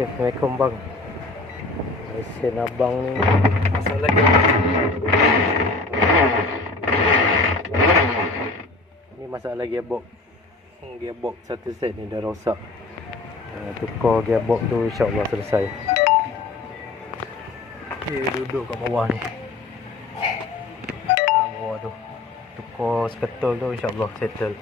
Assalamualaikum bang. Mesin abang ni masalah dia. Ni masalah gearbox. Gearbox satu set ni dah rosak. Tukar gearbox tu insya-Allah selesai. Dia duduk kat bawah ni. Bawah tu. Tukar sketul tu insya-Allah settle.